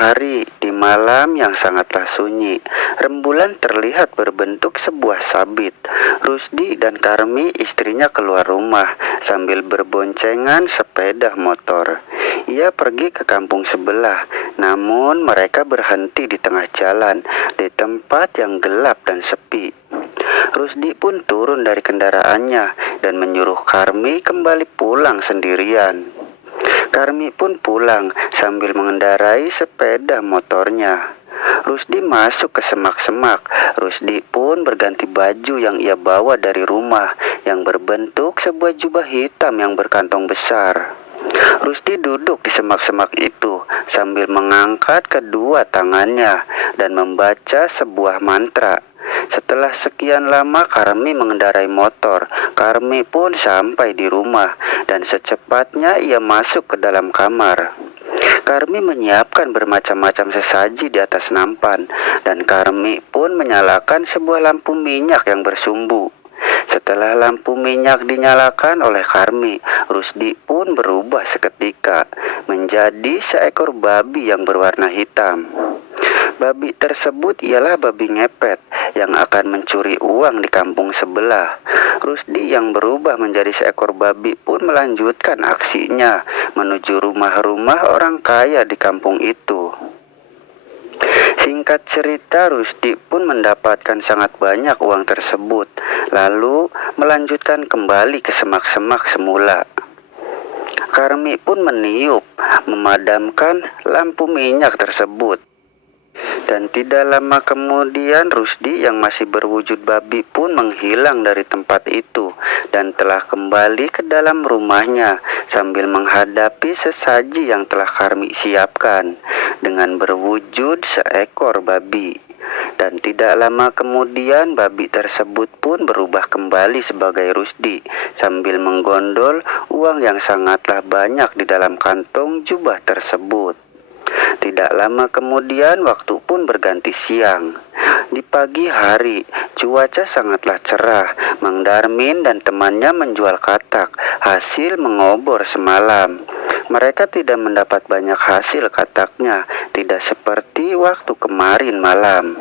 hari, di malam yang sangatlah sunyi, rembulan terlihat berbentuk sebuah sabit. Rusdi dan Karmi, istrinya, keluar rumah sambil berboncengan sepeda motor. Ia pergi ke kampung sebelah, namun mereka berhenti di tengah jalan, di tempat yang gelap dan sepi. Rusdi pun turun dari kendaraannya dan menyuruh Karmi kembali pulang sendirian. Karmi pun pulang sambil mengendarai sepeda motornya. Rusdi masuk ke semak-semak. Rusdi pun berganti baju yang ia bawa dari rumah, yang berbentuk sebuah jubah hitam yang berkantong besar. Rusdi duduk di semak-semak itu sambil mengangkat kedua tangannya dan membaca sebuah mantra. Setelah sekian lama Karmi mengendarai motor, Karmi pun sampai di rumah dan secepatnya ia masuk ke dalam kamar. Karmi menyiapkan bermacam-macam sesaji di atas nampan dan Karmi pun menyalakan sebuah lampu minyak yang bersumbu. Setelah lampu minyak dinyalakan oleh Karmi, Rusdi pun berubah seketika menjadi seekor babi yang berwarna hitam. Babi tersebut ialah babi ngepet yang akan mencuri uang di kampung sebelah. Rusdi yang berubah menjadi seekor babi pun melanjutkan aksinya menuju rumah-rumah orang kaya di kampung itu. Singkat cerita, Rusdi pun mendapatkan sangat banyak uang tersebut, lalu melanjutkan kembali ke semak-semak semula. Karmi pun meniup, memadamkan lampu minyak tersebut. Dan tidak lama kemudian Rusdi yang masih berwujud babi pun menghilang dari tempat itu dan telah kembali ke dalam rumahnya sambil menghadapi sesaji yang telah Karmi siapkan dengan berwujud seekor babi. Dan tidak lama kemudian babi tersebut pun berubah kembali sebagai Rusdi sambil menggondol uang yang sangatlah banyak di dalam kantong jubah tersebut. Tidak lama kemudian waktu pun berganti siang. Di pagi hari, cuaca sangatlah cerah. Mang Darmin dan temannya menjual katak hasil mengobor semalam. Mereka tidak mendapat banyak hasil kataknya, tidak seperti waktu kemarin malam.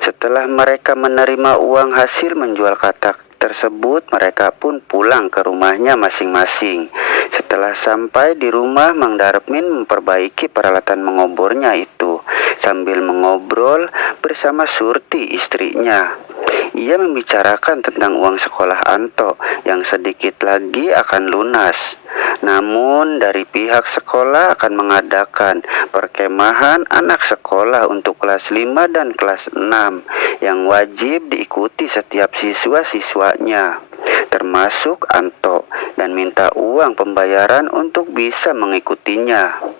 Setelah mereka menerima uang hasil menjual katak tersebut, mereka pun pulang ke rumahnya masing-masing. Setelah sampai di rumah, Mang Darmin memperbaiki peralatan mengobornya itu sambil mengobrol bersama Surti, istrinya. Ia membicarakan tentang uang sekolah Anto yang sedikit lagi akan lunas. Namun dari pihak sekolah akan mengadakan perkemahan anak sekolah untuk kelas 5 dan kelas 6 yang wajib diikuti setiap siswa-siswanya, termasuk Anto, dan minta uang pembayaran untuk bisa mengikutinya.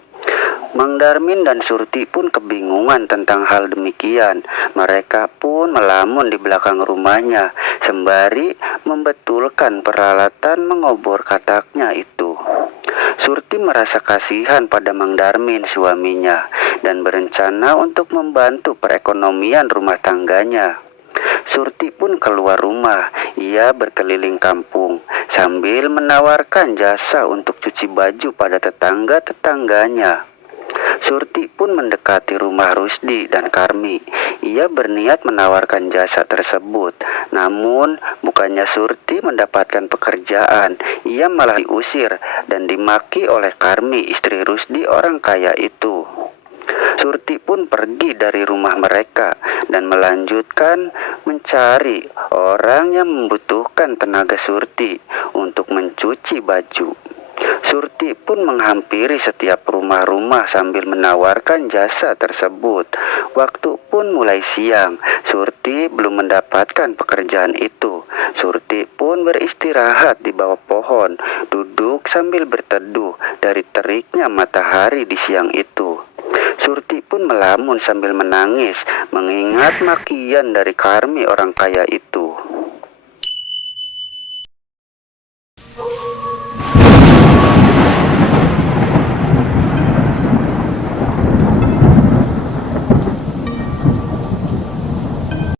Mang Darmin dan Surti pun kebingungan tentang hal demikian. Mereka pun melamun di belakang rumahnya sembari membetulkan peralatan mengobor kataknya itu. Surti merasa kasihan pada Mang Darmin, suaminya, dan berencana untuk membantu perekonomian rumah tangganya. Surti pun keluar rumah. Ia berkeliling kampung sambil menawarkan jasa untuk cuci baju pada tetangga-tetangganya. Surti pun mendekati rumah Rusdi dan Karmi. Ia berniat menawarkan jasa tersebut. Namun, bukannya Surti mendapatkan pekerjaan, ia malah diusir dan dimaki oleh Karmi, istri Rusdi orang kaya itu. Surti pun pergi dari rumah mereka dan melanjutkan mencari orang yang membutuhkan tenaga Surti untuk mencuci baju. Surti pun menghampiri setiap rumah-rumah sambil menawarkan jasa tersebut. Waktu pun mulai siang. Surti belum mendapatkan pekerjaan itu. Surti pun beristirahat di bawah pohon, duduk sambil berteduh dari teriknya matahari di siang itu. Surti pun melamun sambil menangis mengingat makian dari Karmi orang kaya itu.